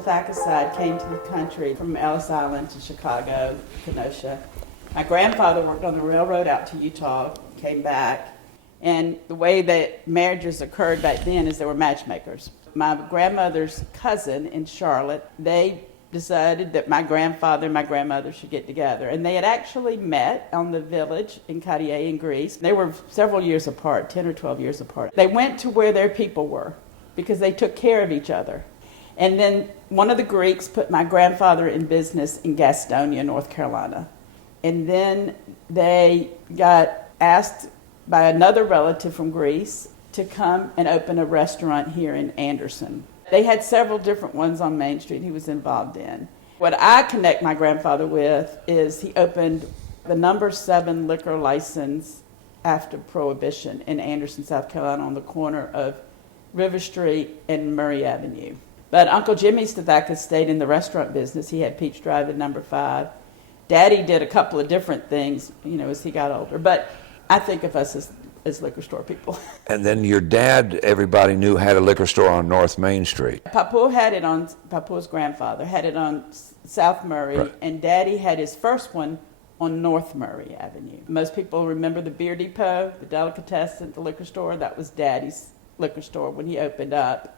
Stathakis side came to the country from Ellis Island to Chicago, Kenosha. My grandfather worked on the railroad out to Utah, came back, and the way that marriages occurred back then is there were matchmakers. My grandmother's cousin in Charlotte, they decided that my grandfather and my grandmother should get together. And they had actually met on the village in Cartier in Greece. They were several years apart, 10 or 12 years apart. They went to where their people were because they took care of each other. And then one of the Greeks put my grandfather in business in Gastonia, North Carolina. And then they got asked by another relative from Greece to come and open a restaurant here in Anderson. They had several different ones on Main Street he was involved in. What I connect my grandfather with is he opened the number 7 liquor license after Prohibition in Anderson, South Carolina, on the corner of River Street and Murray Avenue. But Uncle Jimmy Stathakis stayed in the restaurant business. He had Peach Drive at number 5. Daddy did a couple of different things, as he got older. But I think of us as liquor store people. And then your dad, everybody knew, had a liquor store on North Main Street. Papua's grandfather had it on South Murray, right. And Daddy had his first one on North Murray Avenue. Most people remember the Beer Depot, the delicatessen, the liquor store. That was Daddy's liquor store when he opened up.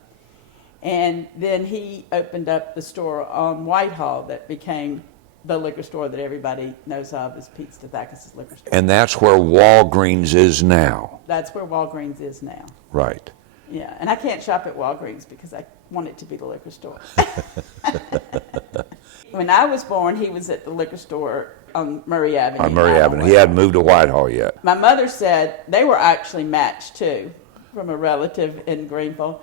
And then he opened up the store on Whitehall that became the liquor store that everybody knows of as Pete Stathakis' liquor store. And that's where Walgreens is now. That's where Walgreens is now. Right. Yeah, and I can't shop at Walgreens because I want it to be the liquor store. When I was born, he was at the liquor store on Murray Avenue. On Murray Avenue. He hadn't moved to Whitehall yet. My mother said they were actually matched, too, from a relative in Greenville.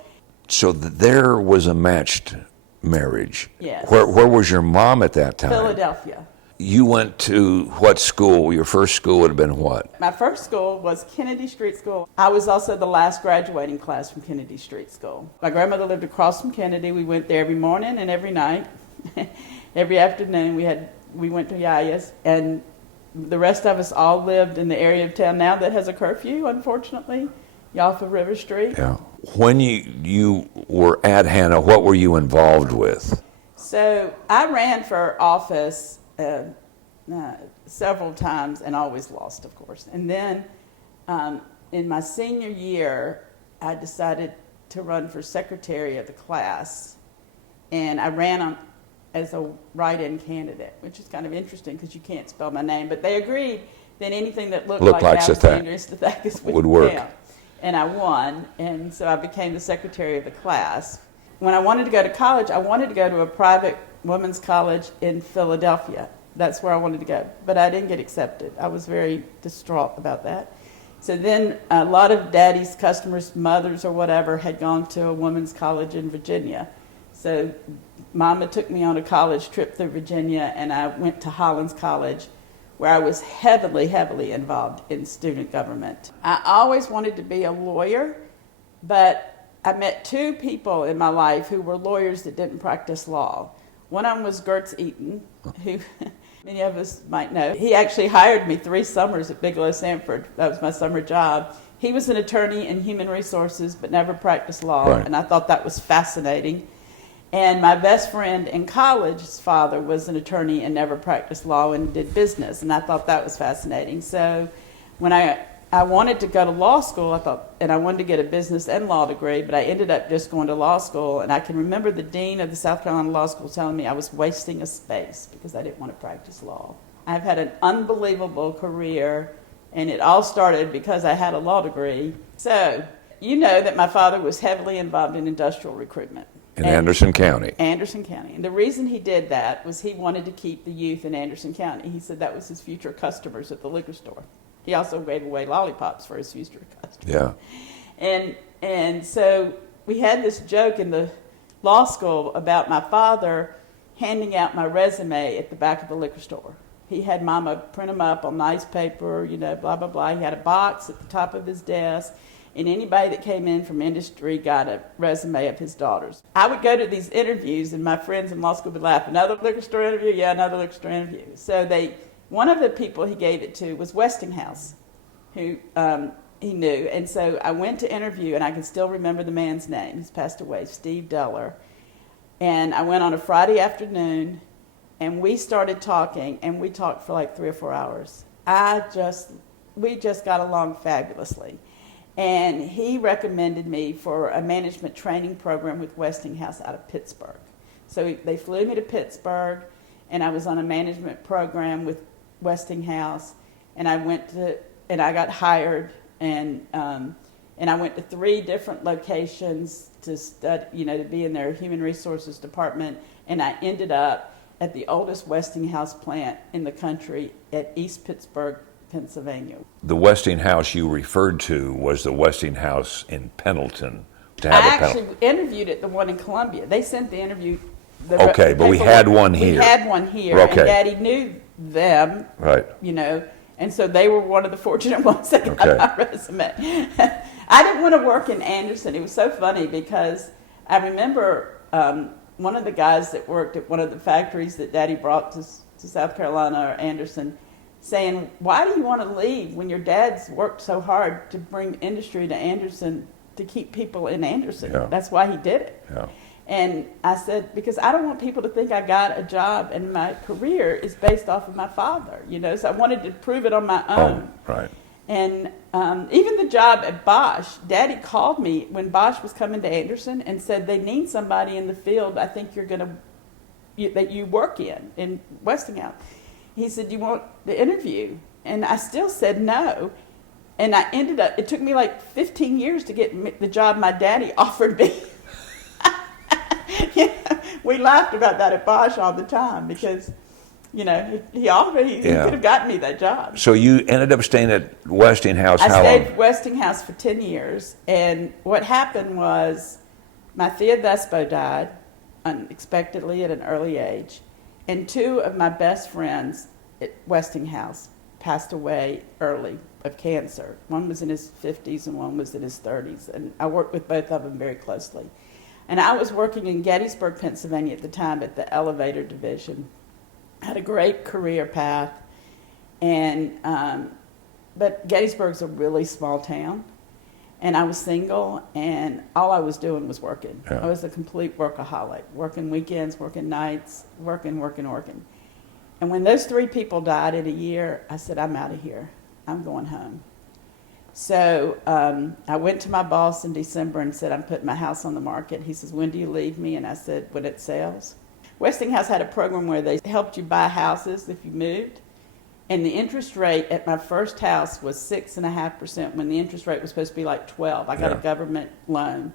So there was a matched marriage. Yes. Where was your mom at that time? Philadelphia. You went to what school? Your first school would have been what? My first school was Kennedy Street School. I was also the last graduating class from Kennedy Street School. My grandmother lived across from Kennedy. We went there every morning and every night. Every afternoon we went to Yaya's, and the rest of us all lived in the area of town now that has a curfew, unfortunately, off of River Street. Yeah. When you were at Hannah, what were you involved with? So I ran for office several times and always lost, of course. And then in my senior year, I decided to run for secretary of the class. And I ran as a write-in candidate, which is kind of interesting because you can't spell my name. But they agreed that anything that looked like Alexandria Stathakis would work. Count. And I won, and so I became the secretary of the class. When I wanted to go to college, I wanted to go to a private women's college in Philadelphia. That's where I wanted to go, but I didn't get accepted. I was very distraught about that. So then a lot of Daddy's customers, mothers or whatever, had gone to a women's college in Virginia. So Mama took me on a college trip through Virginia, and I went to Hollins College, where I was heavily involved in student government. I always wanted to be a lawyer, but I met 2 people in my life who were lawyers that didn't practice law. One of them was Gertz Eaton, who many of us might know. He actually hired me 3 summers at Bigelow Sanford. That was my summer job. He was an attorney in human resources, but never practiced law, right. And I thought that was fascinating. And my best friend in college, his father was an attorney and never practiced law and did business, and I thought that was fascinating. So when I wanted to go to law school, I wanted to get a business and law degree, but I ended up just going to law school, and I can remember the dean of the South Carolina Law School telling me I was wasting a space because I didn't want to practice law. I've had an unbelievable career, and it all started because I had a law degree. So you know that my father was heavily involved in industrial recruitment. In Anderson County. Anderson County. And the reason he did that was he wanted to keep the youth in Anderson County. He said that was his future customers at the liquor store. He also gave away lollipops for his future customers. Yeah. And so we had this joke in the law school about my father handing out my resume at the back of the liquor store. He had Mama print them up on nice paper, blah, blah, blah. He had a box at the top of his desk. And anybody that came in from industry got a resume of his daughter's. I would go to these interviews, and my friends in law school would laugh. Another liquor store interview? Yeah, another liquor store interview. So one of the people he gave it to was Westinghouse, who he knew. And so I went to interview, and I can still remember the man's name. He's passed away, Steve Deller. And I went on a Friday afternoon, and we started talking, and we talked for like 3 or 4 hours. We just got along fabulously. And he recommended me for a management training program with Westinghouse out of Pittsburgh. So they flew me to Pittsburgh, and I was on a management program with Westinghouse, and I got hired, and I went to 3 different locations to study, to be in their human resources department, and I ended up at the oldest Westinghouse plant in the country at East Pittsburgh, Pennsylvania. The Westinghouse you referred to was the Westinghouse in Pendleton. I actually interviewed at the one in Columbia. They sent the interview. Okay, but we had one here. We had one here, okay. And Daddy knew them, right? And so they were one of the fortunate ones that got my resume. I didn't want to work in Anderson. It was so funny because I remember one of the guys that worked at one of the factories that Daddy brought to South Carolina or Anderson saying, "Why do you want to leave when your dad's worked so hard to bring industry to Anderson to keep people in Anderson?" Yeah. That's why he did it. Yeah. And I said, because I don't want people to think I got a job and my career is based off of my father, so I wanted to prove it on my own. Oh, right. And even the job at Bosch, Daddy called me when Bosch was coming to Anderson and said, they need somebody in the field I think that you work in Westinghouse. He said, you want the interview? And I still said no. And I ended up, it took me like 15 years to get the job my daddy offered me. We laughed about that at Bosch all the time because, he could have gotten me that job. So you ended up staying at Westinghouse how long? I stayed at long? Westinghouse for 10 years. And what happened was my Thea Vespo died unexpectedly at an early age. And 2 of my best friends at Westinghouse passed away early of cancer. One was in his 50s and one was in his 30s. And I worked with both of them very closely. And I was working in Gettysburg, Pennsylvania at the time at the elevator division. I had a great career path. But Gettysburg's a really small town. And I was single, and all I was doing was working. Yeah. I was a complete workaholic, working weekends, working nights, working. And when those 3 people died in a year, I said, I'm out of here. I'm going home. So I went to my boss in December and said, I'm putting my house on the market. He says, when do you leave me? And I said, when it sells. Westinghouse had a program where they helped you buy houses if you moved. And the interest rate at my first house was 6.5% when the interest rate was supposed to be like 12%. I got a government loan.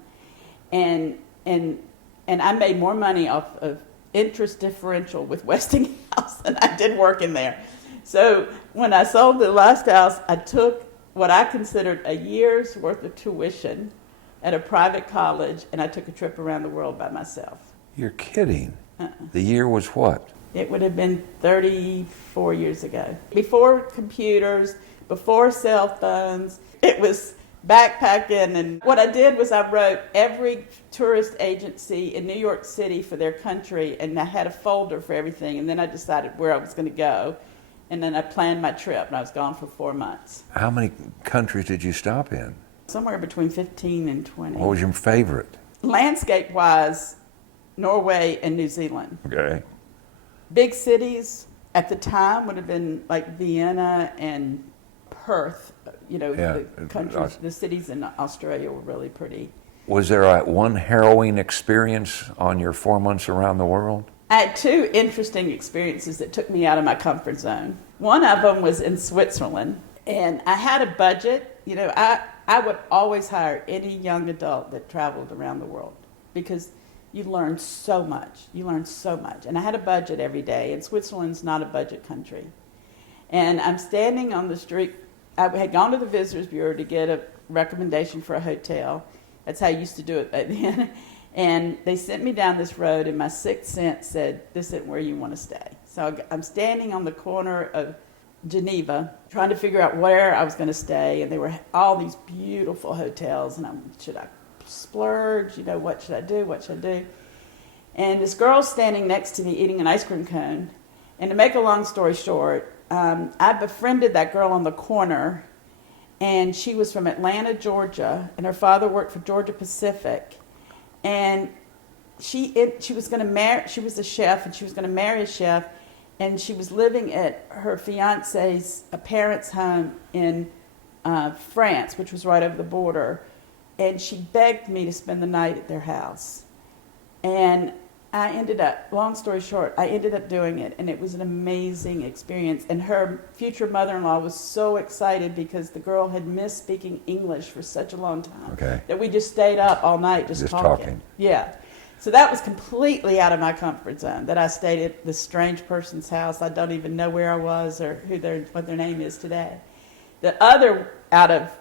And I made more money off of interest differential with Westinghouse than I did working there. So when I sold the last house, I took what I considered a year's worth of tuition at a private college, and I took a trip around the world by myself. You're kidding. The year was what? It would have been 34 years ago. Before computers, before cell phones, it was backpacking. And what I did was I wrote every tourist agency in New York City for their country, and I had a folder for everything, and then I decided where I was going to go. And then I planned my trip, and I was gone for 4 months. How many countries did you stop in? Somewhere between 15 and 20. What was your favorite? Landscape-wise, Norway and New Zealand. Okay. Big cities at the time would have been like Vienna and Perth. The countries, the cities in Australia were really pretty. Was there one harrowing experience on your 4 months around the world? I had 2 interesting experiences that took me out of my comfort zone. One of them was in Switzerland, and I had a budget. I would always hire any young adult that traveled around the world because you learn so much. And I had a budget every day, and Switzerland's not a budget country. And I'm standing on the street. I had gone to the Visitors Bureau to get a recommendation for a hotel. That's how I used to do it back then. And they sent me down this road, and my 6th sense said, this isn't where you want to stay. So I'm standing on the corner of Geneva trying to figure out where I was going to stay, and there were all these beautiful hotels, and should I splurge? What should I do? And this girl's standing next to me eating an ice cream cone. And to make a long story short, I befriended that girl on the corner, and she was from Atlanta, Georgia, and her father worked for Georgia Pacific. And she was going to marry. She was a chef, and she was going to marry a chef, and she was living at her fiance's parents' home in France, which was right over the border, and she begged me to spend the night at their house. And I ended up, long story short, I ended up doing it, and it was an amazing experience. And her future mother-in-law was so excited because the girl had missed speaking English for such a long time that we just stayed up all night just talking. Yeah. So that was completely out of my comfort zone, that I stayed at this strange person's house. I don't even know where I was or what their name is today. The other out of,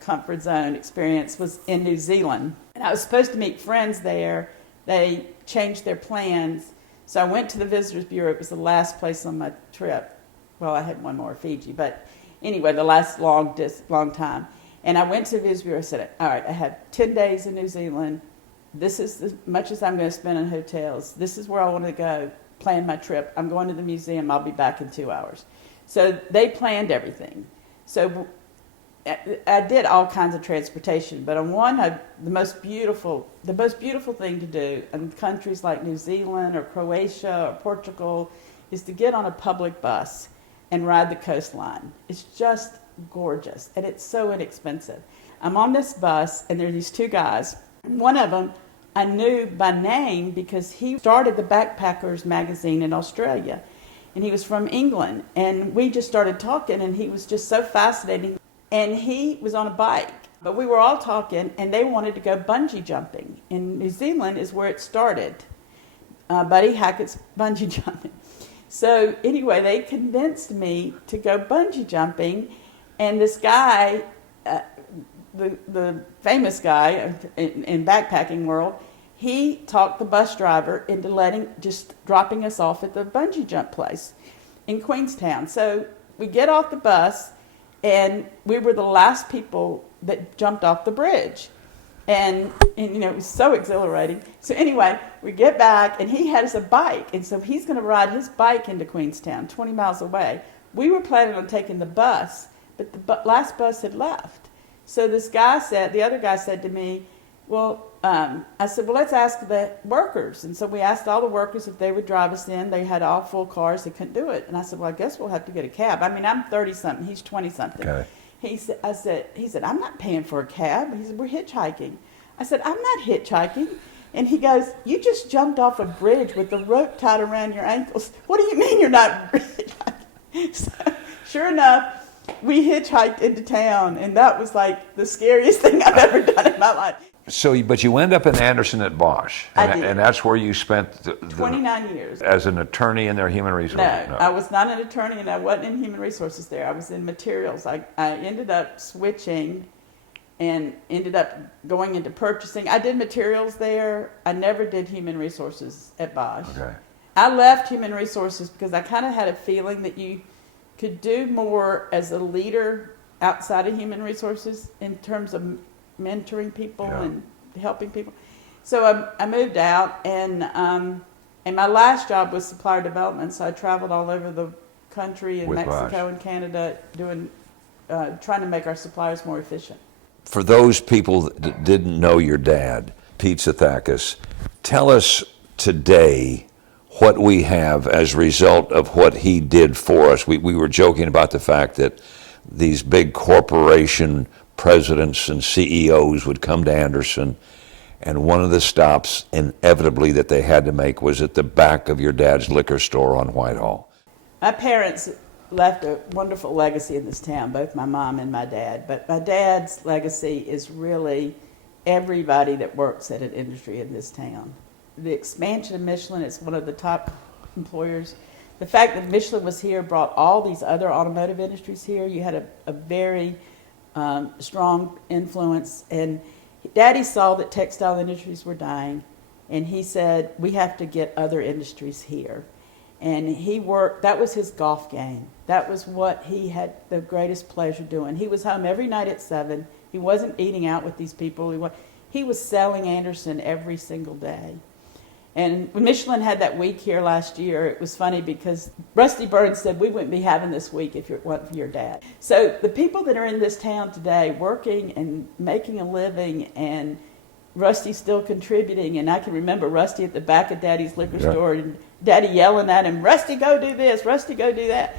comfort zone experience was in New Zealand. And I was supposed to meet friends there. They changed their plans. So I went to the Visitors Bureau. It was the last place on my trip. Well, I had one more, Fiji. But anyway, the last long time. And I went to the Visitors Bureau and said, all right, I have 10 days in New Zealand. This is as much as I'm going to spend in hotels. This is where I want to go, plan my trip. I'm going to the museum. I'll be back in 2 hours. So they planned everything. So I did all kinds of transportation, but on one, the most beautiful thing to do in countries like New Zealand or Croatia or Portugal is to get on a public bus and ride the coastline. It's just gorgeous, and it's so inexpensive. I'm on this bus, and there are these two guys. One of them I knew by name because he started the Backpackers magazine in Australia, and he was from England, and we just started talking, and he was just so fascinating. And he was on a bike, but we were all talking, and they wanted to go bungee jumping. In New Zealand is where it started, Buddy Hackett's bungee jumping. So anyway, they convinced me to go bungee jumping, and this guy, the famous guy in backpacking world, he talked the bus driver into just dropping us off at the bungee jump place in Queenstown. So we get off the bus, and we were the last people that jumped off the bridge. And it was so exhilarating. So anyway, we get back, and he has a bike. And so he's going to ride his bike into Queenstown, 20 miles away. We were planning on taking the bus, but the last bus had left. So the other guy said to me, I said, let's ask the workers. And so we asked all the workers if they would drive us in. They had all full cars. They couldn't do it. And I said, I guess we'll have to get a cab. I mean, I'm 30-something. He's 20-something. Okay. He said, I'm not paying for a cab. He said, we're hitchhiking. I said, I'm not hitchhiking. And he goes, you just jumped off a bridge with the rope tied around your ankles. What do you mean you're not hitchhiking? So, sure enough, we hitchhiked into town, and that was like the scariest thing I've ever done in my life. So, but you end up in Anderson at Bosch, and that's where you spent 29 years as an attorney in their human resources. No, I was not an attorney, and I wasn't in human resources there. I was in materials. I ended up switching and ended up going into purchasing. I did materials there. I never did human resources at Bosch. Okay. I left human resources because I kind of had a feeling that you could do more as a leader outside of human resources in terms of mentoring people and helping people. So I moved out, and my last job was supplier development. So I traveled all over the country in Mexico and Canada trying to make our suppliers more efficient. For those people that didn't know your dad, Pete Stathakis, tell us today what we have as a result of what he did for us. We were joking about the fact that these big corporation presidents and CEOs would come to Anderson, and one of the stops inevitably that they had to make was at the back of your dad's liquor store on Whitehall. My parents left a wonderful legacy in this town, both my mom and my dad, but my dad's legacy is really everybody that works at an industry in this town. The expansion of Michelin is one of the top employers. The fact that Michelin was here brought all these other automotive industries here. You had a very strong influence, and Daddy saw that textile industries were dying, and he said, we have to get other industries here. And he worked, that was his golf game. That was what he had the greatest pleasure doing. He was home every night at 7. He wasn't eating out with these people. He was selling Anderson every single day. And when Michelin had that week here last year, it was funny because Rusty Burns said, we wouldn't be having this week if it wasn't for your dad. So the people that are in this town today working and making a living and Rusty's still contributing, and I can remember Rusty at the back of Daddy's liquor Yeah. store, and Daddy yelling at him, "Rusty, go do this. Rusty, go do that."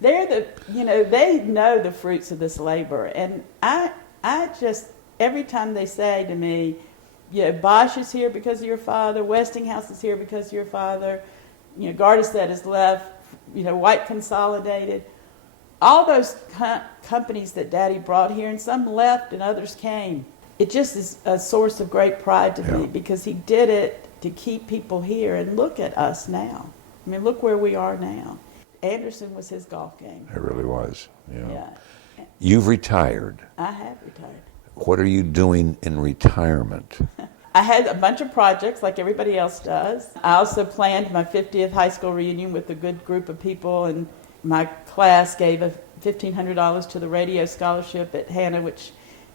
They know the fruits of this labor, and I just, every time they say to me, Bosch is here because of your father, Westinghouse is here because of your father, Gardestad has left, White Consolidated, all those companies that Daddy brought here, and some left and others came. It just is a source of great pride to me, because he did it to keep people here, and look at us now. I mean, look where we are now. Anderson was his golf game. It really was. Yeah. Yeah. You've retired. I have retired. What are you doing in retirement? I had a bunch of projects like everybody else does. I also planned my 50th high school reunion with a good group of people, and my class gave $1,500 to the radio scholarship at Hannah, which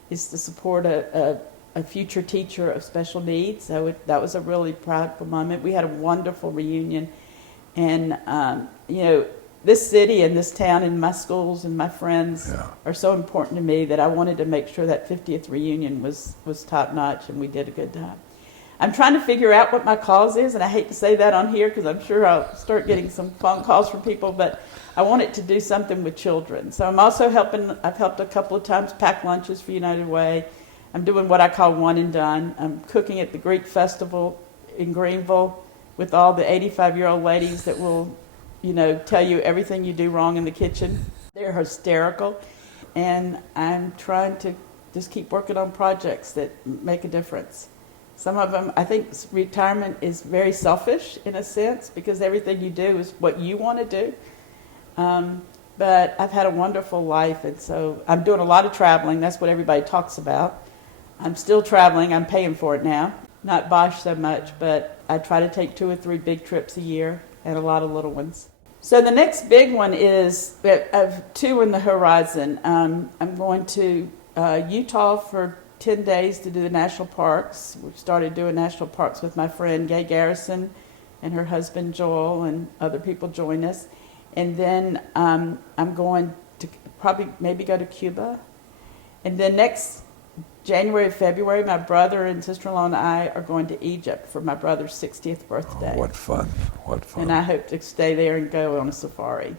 is to support a future teacher of special needs. So that was a really proudful moment. We had a wonderful reunion. And, this city and this town and my schools and my friends are so important to me that I wanted to make sure that 50th reunion was top notch, and we did a good time. I'm trying to figure out what my cause is, and I hate to say that on here because I'm sure I'll start getting some phone calls from people, but I wanted to do something with children. So I'm also I've helped a couple of times pack lunches for United Way. I'm doing what I call one and done. I'm cooking at the Greek Festival in Greenville with all the 85-year-old ladies that will, tell you everything you do wrong in the kitchen. They're hysterical. And I'm trying to just keep working on projects that make a difference. Some of them, I think retirement is very selfish in a sense, because everything you do is what you want to do. But I've had a wonderful life, and so I'm doing a lot of traveling. That's what everybody talks about. I'm still traveling. I'm paying for it now. Not Bosch so much, but I try to take 2 or 3 big trips a year and a lot of little ones. So the next big one is, I have 2 in the horizon. I'm going to Utah for 10 days to do the national parks. We started doing national parks with my friend Gay Garrison and her husband Joel, and other people join us. And then I'm going to probably maybe go to Cuba. And then next January, February, my brother and sister-in-law and I are going to Egypt for my brother's 60th birthday. Oh, what fun. What fun. And I hope to stay there and go on a safari.